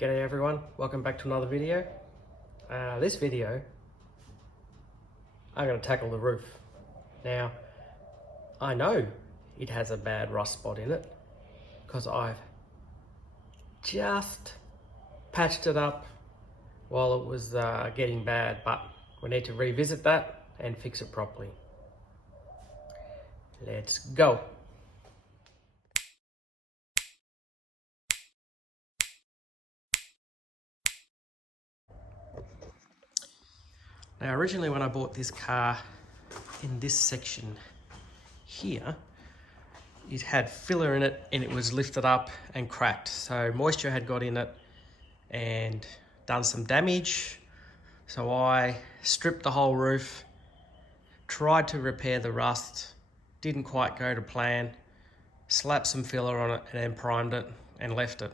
G'day everyone, welcome back to another video. This video, I'm going to tackle the roof. Now, I know it has a bad rust spot in it because I've just patched it up while it was getting bad, but we need to revisit that and fix it properly. Let's go. Now originally when I bought this car in this section here, it had filler in it and it was lifted up and cracked. So moisture had got in it and done some damage. So I stripped the whole roof, tried to repair the rust, didn't quite go to plan, slapped some filler on it and then primed it and left it.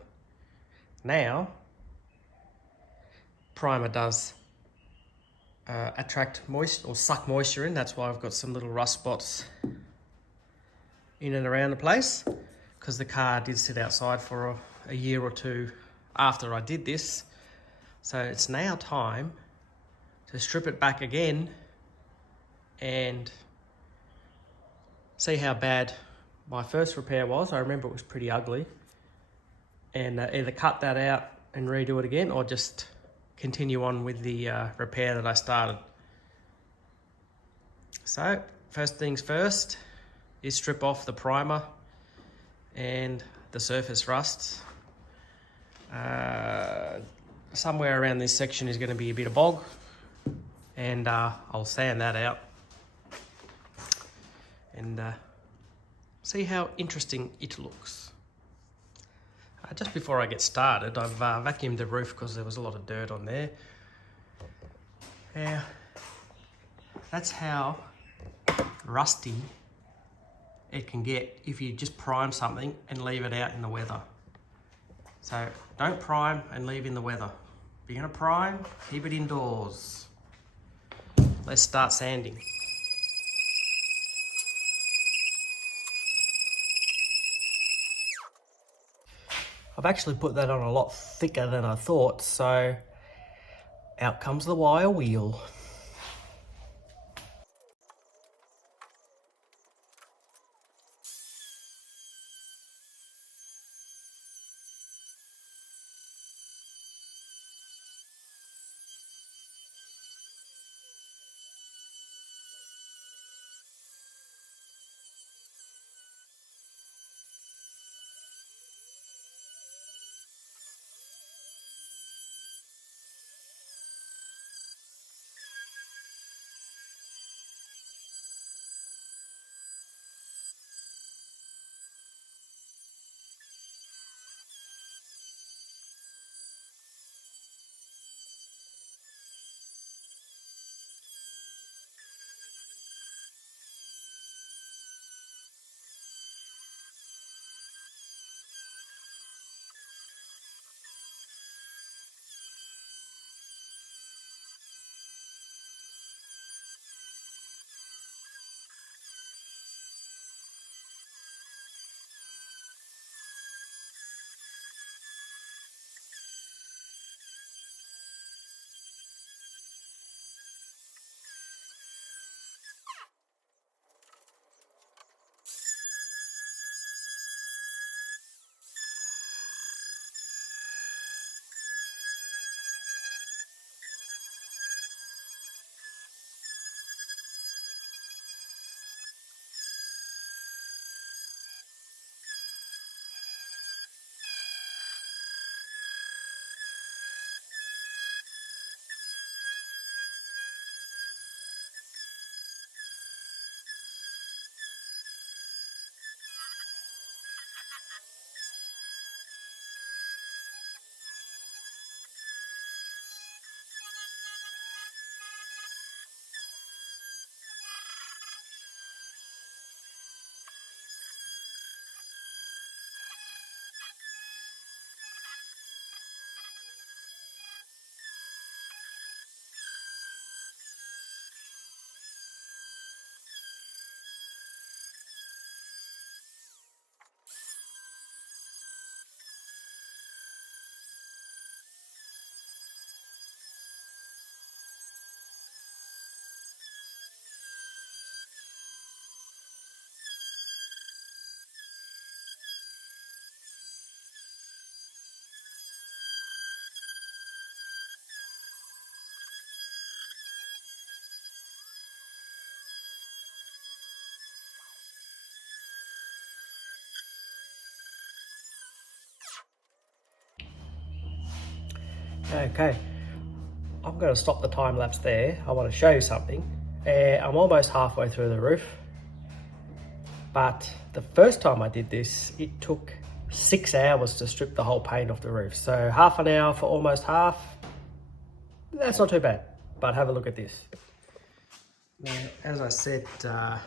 Now, primer does attract moisture or suck moisture in. That's why I've got some little rust spots in and around the place, because the car did sit outside for a year or two after I did this. So it's now time to strip it back again and see how bad my first repair was. I remember it was pretty ugly, and either cut that out and redo it again or just continue on with the repair that I started. So first things first is strip off the primer and the surface rust. Somewhere around this section is going to be a bit of bog, and I'll sand that out and see how interesting it looks. Just before I get started, I've vacuumed the roof because there was a lot of dirt on there. Now, that's how rusty it can get if you just prime something and leave it out in the weather. So don't prime and leave in the weather. If you're going to prime, keep it indoors. Let's start sanding. I've actually put that on a lot thicker than I thought, so out comes the wire wheel. Okay, I'm going to stop the time lapse there. I want to show you something. I'm almost halfway through the roof, but the first time I did this, it took 6 hours to strip the whole paint off the roof. So half an hour for almost half, that's not too bad. But have a look at this. Now, as I said, the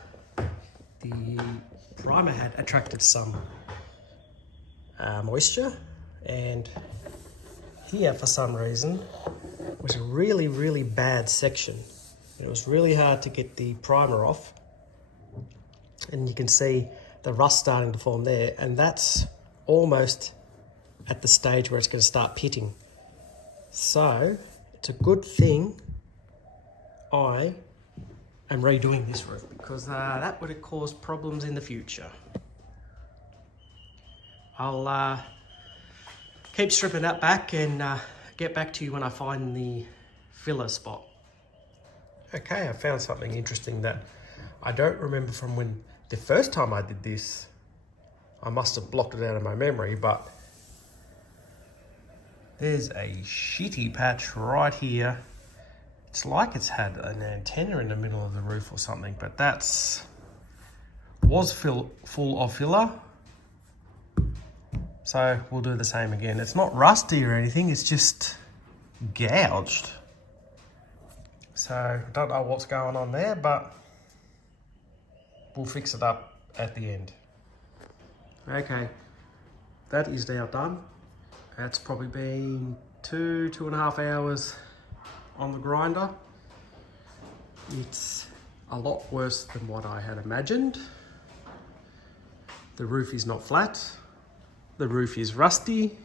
primer had attracted some moisture, and here for some reason was a really bad section. It was really hard to get the primer off, and you can see the rust starting to form there, and that's almost at the stage where it's going to start pitting. So it's a good thing I am redoing this roof, because that would have caused problems in the future. I'll keep stripping that back and get back to you when I find the filler spot. Okay, I found something interesting that I don't remember from when the first time I did this. I must have blocked it out of my memory, but there's a shitty patch right here. It's like it's had an antenna in the middle of the roof or something, but was full of filler. So we'll do the same again. It's not rusty or anything, it's just gouged. So I don't know what's going on there, but we'll fix it up at the end. Okay, that is now done. That's probably been 2.5 hours on the grinder. It's a lot worse than what I had imagined. The roof is not flat. The roof is rusty.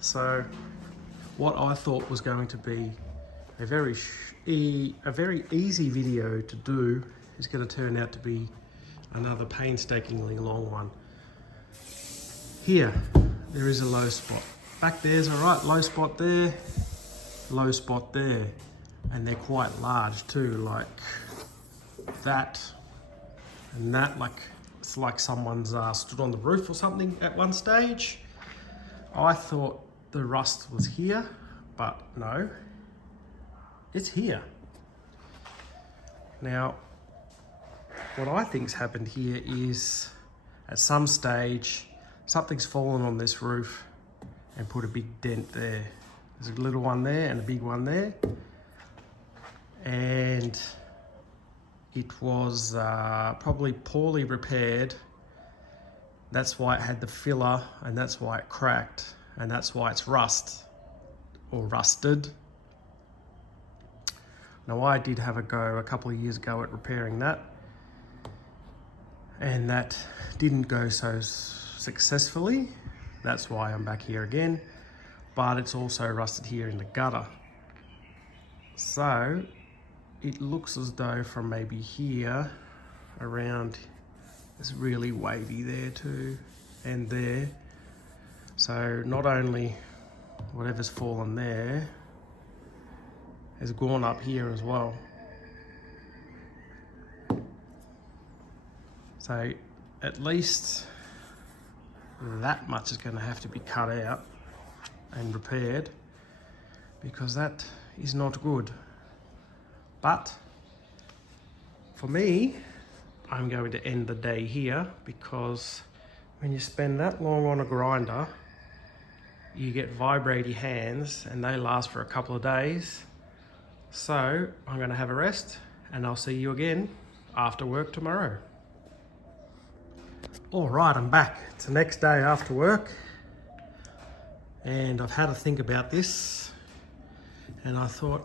So what I thought was going to be a very easy video to do is going to turn out to be another painstakingly long one. Here, there is a low spot. Back there's all right, low spot there, low spot there. And they're quite large too, like that and that. Like it's like someone's stood on the roof or something at one stage. I thought the rust was here, but no, it's here. Now, what I think's happened here is at some stage, something's fallen on this roof and put a big dent there. There's a little one there and a big one there. And it was probably poorly repaired. That's why it had the filler, and that's why it cracked, and that's why it's rusted. Now, I did have a go a couple of years ago at repairing that, and that didn't go so successfully. That's why I'm back here again, but it's also rusted here in the gutter. So it looks as though from maybe here around, it's really wavy there too, and there. So not only whatever's fallen there has gone up here as well. So at least that much is going to have to be cut out and repaired, because that is not good. But for me, I'm going to end the day here, because when you spend that long on a grinder, you get vibrating hands and they last for a couple of days. So I'm going to have a rest, and I'll see you again after work tomorrow. All right, I'm back. It's the next day after work, and I've had to think about this, and I thought,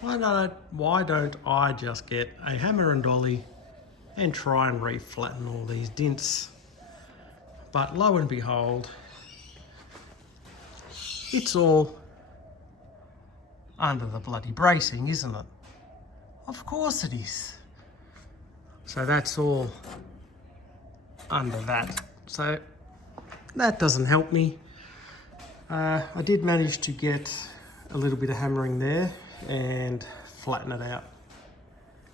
why don't I just get a hammer and dolly and try and re-flatten all these dents? But lo and behold, it's all under the bloody bracing, isn't it? Of course it is. So that's all under that. So that doesn't help me. I did manage to get a little bit of hammering there and flatten it out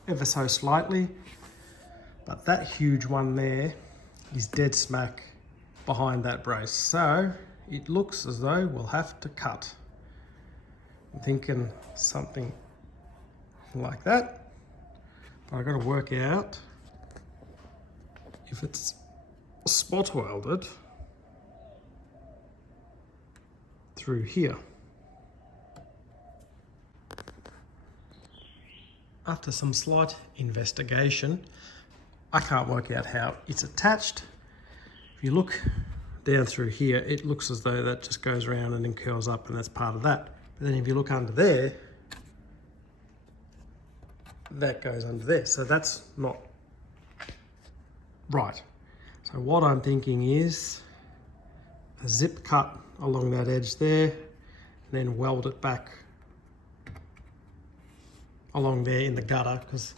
ever so slightly, but that huge one there is dead smack behind that brace. So it looks as though we'll have to cut. I'm thinking something like that, but I've got to work out if it's spot welded through here. After some slight investigation, I can't work out how it's attached. If you look down through here, it looks as though that just goes around and then curls up, and that's part of that. But then if you look under there, that goes under there. So that's not right. So what I'm thinking is a zip cut along that edge there, and then weld it back along there in the gutter, because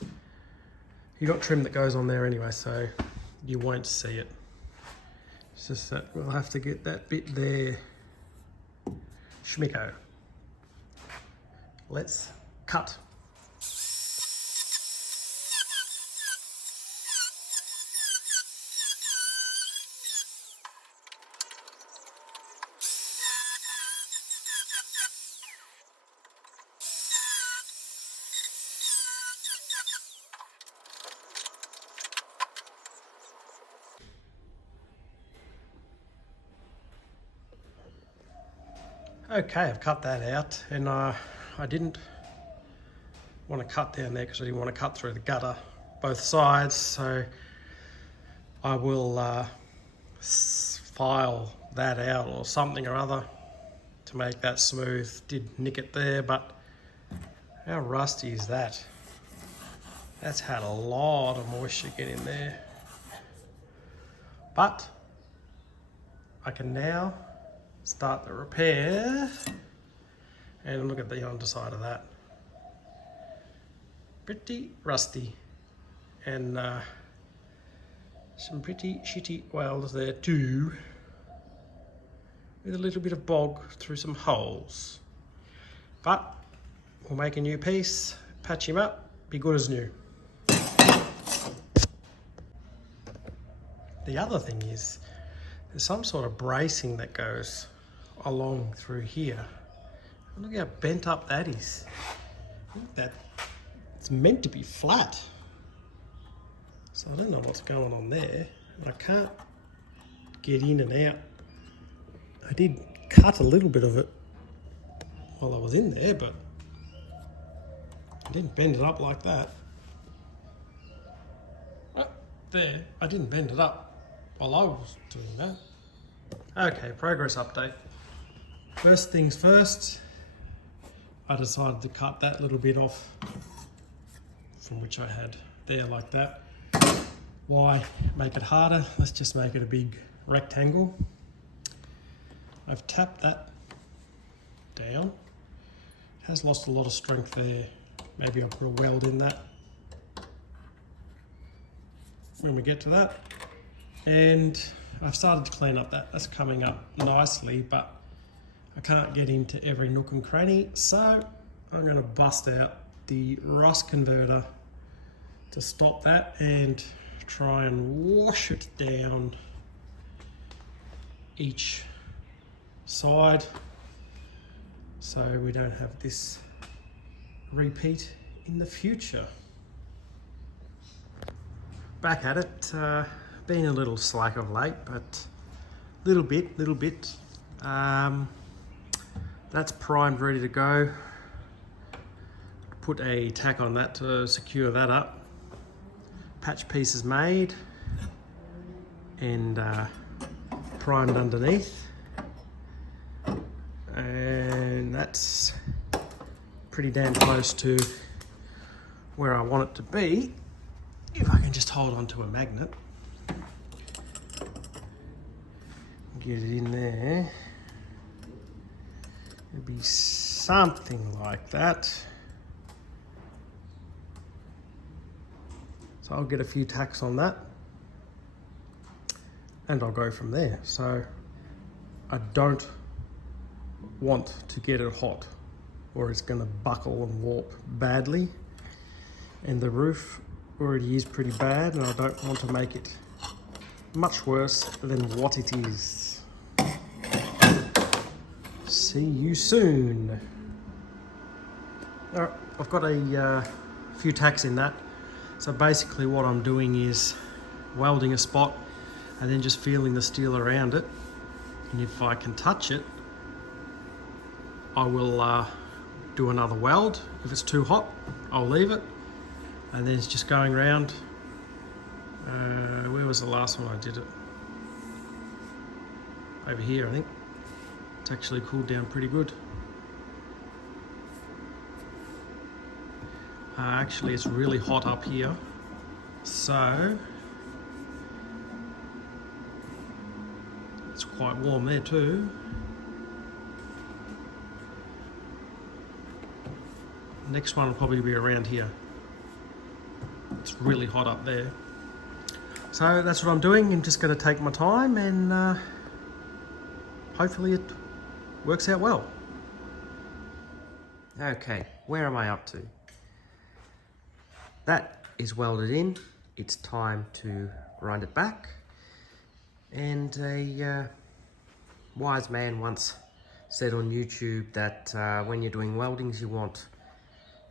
you've got trim that goes on there anyway, so you won't see it. It's just that we'll have to get that bit there. Schmicko. Let's cut. Okay, I've cut that out, and I didn't want to cut down there because I didn't want to cut through the gutter both sides, so I will file that out or something or other to make that smooth. Did nick it there, but how rusty is that? That's had a lot of moisture get in there. But I can now start the repair, and look at the underside of that. Pretty rusty, and some pretty shitty welds there too, with a little bit of bog through some holes. But we'll make a new piece, patch him up, be good as new. The other thing is, there's some sort of bracing that goes along through here. And look how bent up that is. I think that it's meant to be flat. So I don't know what's going on there. I can't get in and out. I did cut a little bit of it while I was in there, but I didn't bend it up like that. Oh, there, I didn't bend it up while I was doing that. Okay, progress update. First things first, I decided to cut that little bit off from which I had there like that. Why make it harder? Let's just make it a big rectangle. I've tapped that down. It has lost a lot of strength there. Maybe I'll put a weld in that when we get to that. And I've started to clean up that. That's coming up nicely, but I can't get into every nook and cranny, so I'm going to bust out the rust converter to stop that and try and wash it down each side so we don't have this repeat in the future. Back at it. Been a little slack of late, but little bit. That's primed, ready to go. Put a tack on that to secure that up. Patch pieces made and primed underneath, and that's pretty damn close to where I want it to be. If I can just hold on to a magnet, get it in there, it'd be something like that. So I'll get a few tacks on that and I'll go from there. So I don't want to get it hot or it's going to buckle and warp badly, and the roof already is pretty bad and I don't want to make it much worse than what it is. see you soon. All right, I've got a few tacks in that. So basically what I'm doing is welding a spot and then just feeling the steel around it. And if I can touch it, I will do another weld. If it's too hot, I'll leave it. And then it's just going around. Where was the last one I did it? Over here, I think. It's actually cooled down pretty good. Actually, it's really hot up here. So, it's quite warm there too. Next one will probably be around here. It's really hot up there. So that's what I'm doing. I'm just going to take my time and hopefully it works out well. Okay, where am I up to? That is welded in. It's time to grind it back. And a wise man once said on YouTube that when you're doing weldings, you want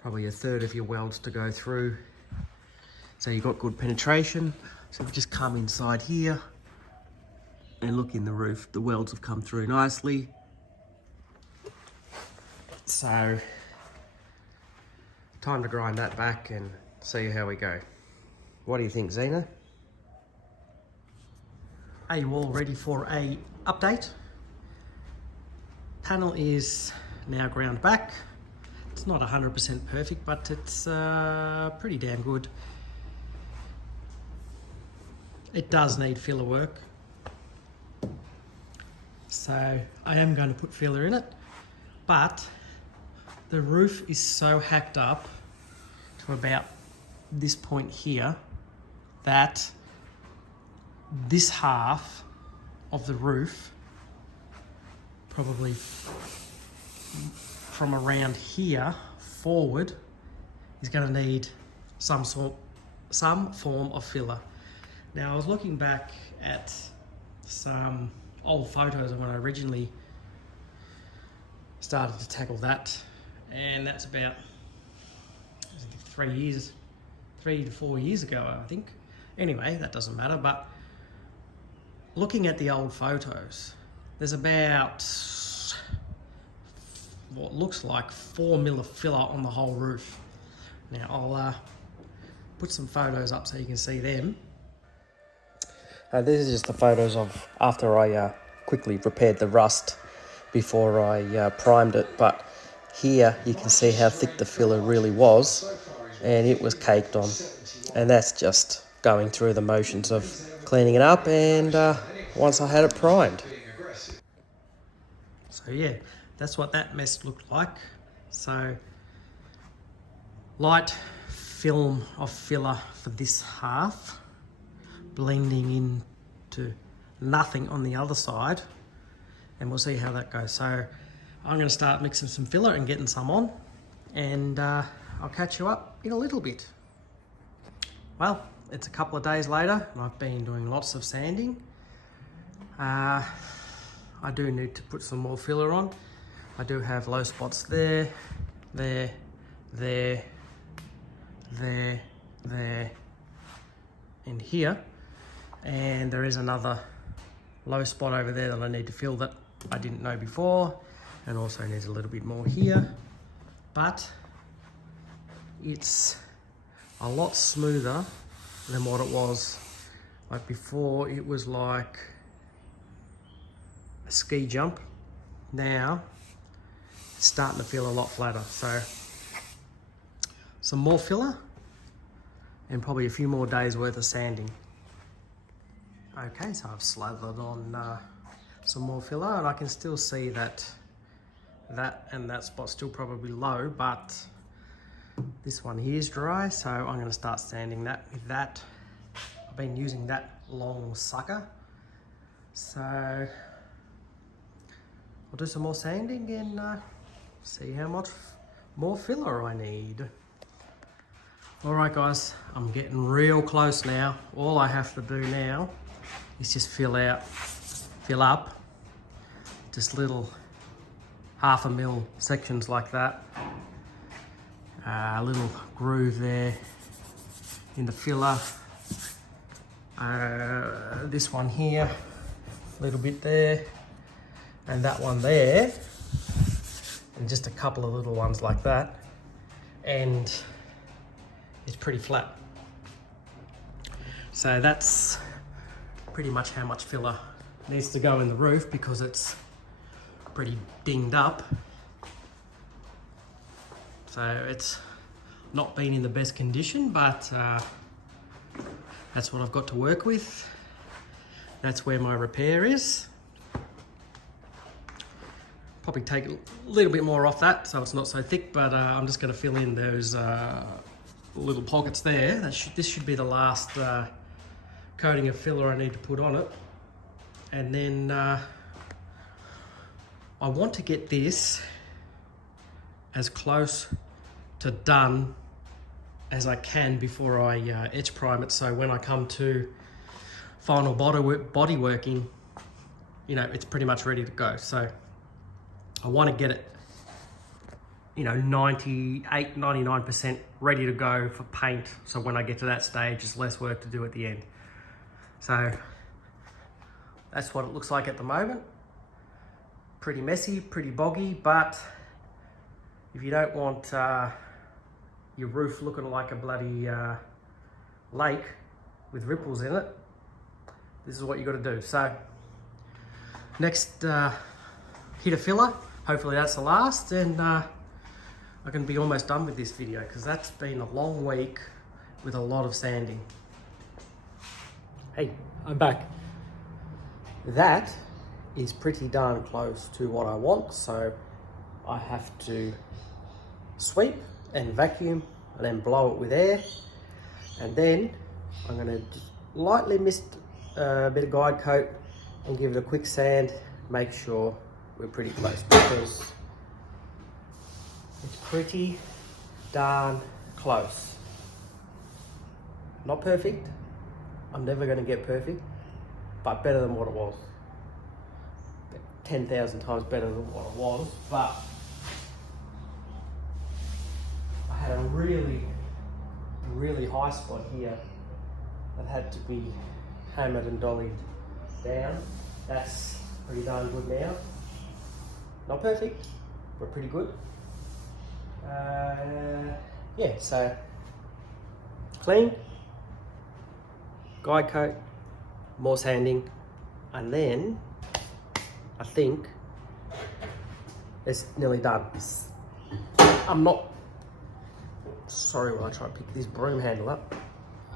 probably a third of your welds to go through. So you've got good penetration. So if you just come inside here and look in the roof, the welds have come through nicely. So time to grind that back and see how we go. What do you think, Zena? Are you all ready for a update? Panel is now ground back. It's not 100% perfect, but it's pretty damn good. It does need filler work. So I am going to put filler in it, but the roof is so hacked up to about this point here that this half of the roof, probably from around here forward, is going to need some form of filler. Now I was looking back at some old photos of when I originally started to tackle that, and that's about 3 to 4 years ago, I think. Anyway, that doesn't matter, but looking at the old photos, there's about what looks like 4 mil of filler on the whole roof. Now I'll put some photos up so you can see them. This is just the photos of after I quickly repaired the rust before I primed it, but here you can see how thick the filler really was, and it was caked on, and that's just going through the motions of cleaning it up and once I had it primed. So yeah, that's what that mess looked like. So light film of filler for this half, blending into nothing on the other side, and we'll see how that goes. So I'm going to start mixing some filler and getting some on, and I'll catch you up in a little bit. Well, it's a couple of days later and I've been doing lots of sanding. I do need to put some more filler on. I do have low spots there, there, there, there, there, and here. And there is another low spot over there that I need to fill that I didn't know before, and also needs a little bit more here. But it's a lot smoother than what it was. Like before, it was like a ski jump. Now it's starting to feel a lot flatter. So some more filler and probably a few more days worth of sanding. Okay, so I've slathered on some more filler, and I can still see that and that spot's still probably low, but this one here is dry, so I'm going to start sanding that with that. I've been using that long sucker, so I'll do some more sanding and see how much more filler I need. Alright guys, I'm getting real close now. All I have to do now is just fill up just little 1/2 mil sections like that. A little groove there in the filler. This one here, a little bit there, and that one there, and just a couple of little ones like that, and it's pretty flat. So that's pretty much how much filler needs to go in the roof, because it's pretty dinged up. So it's not been in the best condition, but that's what I've got to work with. That's where my repair is. Probably take a little bit more off that so it's not so thick, but I'm just going to fill in those little pockets there. This should be the last coating of filler I need to put on it. And then I want to get this as close to done as I can before I etch prime it, so when I come to final body working, you know, it's pretty much ready to go. So I want to get it, you know, 98, 99% ready to go for paint, so when I get to that stage, there's less work to do at the end. So that's what it looks like at the moment. Pretty messy, pretty boggy, but if you don't want your roof looking like a bloody lake with ripples in it, this is what you got to do. So next hit of filler, hopefully that's the last, and I can be almost done with this video, because that's been a long week with a lot of sanding. Hey, I'm back. That is pretty darn close to what I want, so I have to sweep and vacuum and then blow it with air, and then I'm going to just lightly mist a bit of guide coat and give it a quick sand, make sure we're pretty close, because it's pretty darn close. Not perfect, I'm never going to get perfect, but better than what it was. 10,000 times better than what it was, but I had a really high spot here that had to be hammered and dollied down. That's pretty darn good now. Not perfect, but pretty good. Yeah, so clean, guide coat, more sanding, and then I think it's nearly done. I'm not, sorry when I try to pick this broom handle up.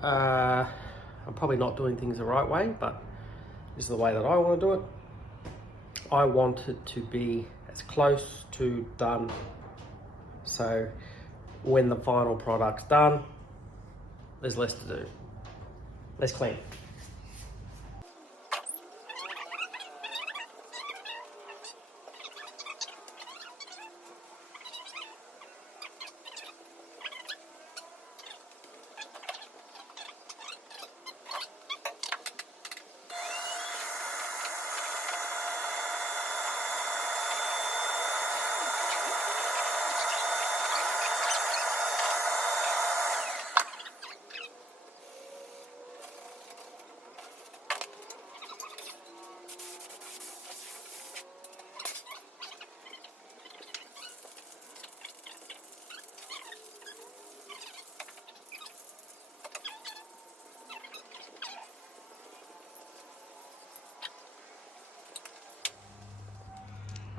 I'm probably not doing things the right way, but this is the way that I want to do it. I want it to be as close to done, so when the final product's done, there's less to do. Let's clean.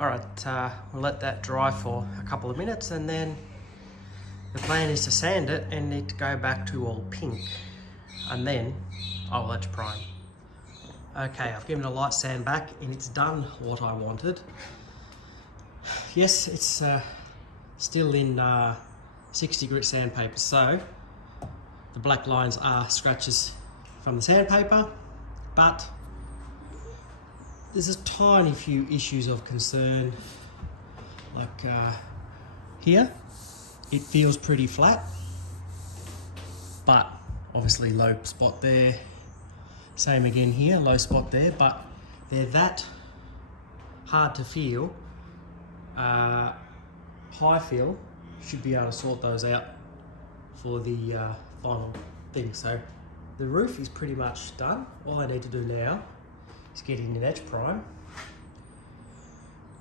All right, we'll let that dry for a couple of minutes, and then the plan is to sand it and need to go back to all pink, and then I will etch prime. Okay, I've given it a light sand back and it's done what I wanted. Yes, it's still in 60 grit sandpaper, so the black lines are scratches from the sandpaper, but there's a tiny few issues of concern, like here, it feels pretty flat, but obviously low spot there. Same again here, low spot there, but they're that hard to feel high fill should be able to sort those out for the final thing. So the roof is pretty much done. All I need to do now is get in an edge prime,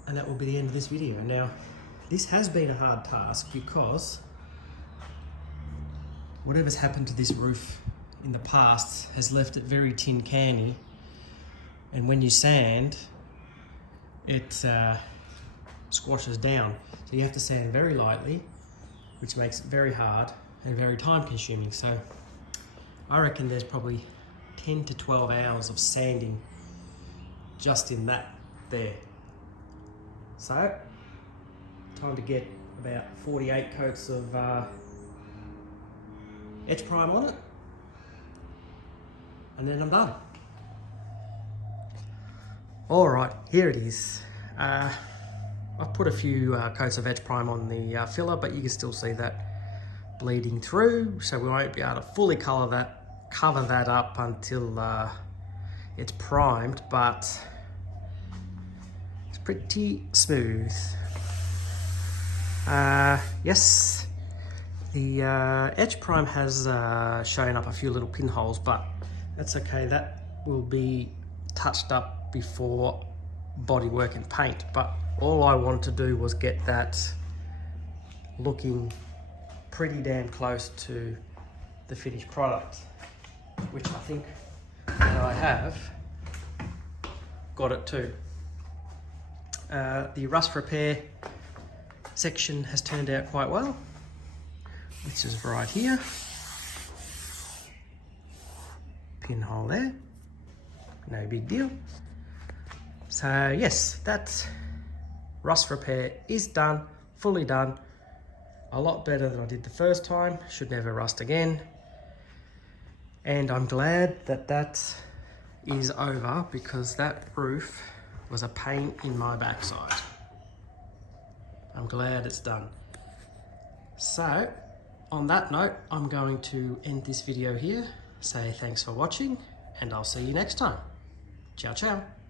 and that will be the end of this video. Now, this has been a hard task because whatever's happened to this roof in the past has left it very tin canny, and when you sand, it squashes down. So you have to sand very lightly, which makes it very hard and very time consuming. So I reckon there's probably 10 to 12 hours of sanding just in that there. So time to get about 48 coats of edge prime on it, and then I'm done. All right, here it is. I've put a few coats of edge prime on the filler, but you can still see that bleeding through, so we won't be able to fully cover that up until it's primed, but it's pretty smooth. Yes, the edge prime has shown up a few little pinholes, but that's okay. That will be touched up before bodywork and paint, but all I wanted to do was get that looking pretty damn close to the finished product, which I think that I have got it too. The rust repair section has turned out quite well, which is right here. Pinhole there, no big deal. So yes, that rust repair is done, fully done. A lot better than I did the first time. Should never rust again. And I'm glad that that is over, because that roof was a pain in my backside. I'm glad it's done. So on that note, I'm going to end this video here. Say thanks for watching, and I'll see you next time. Ciao, ciao.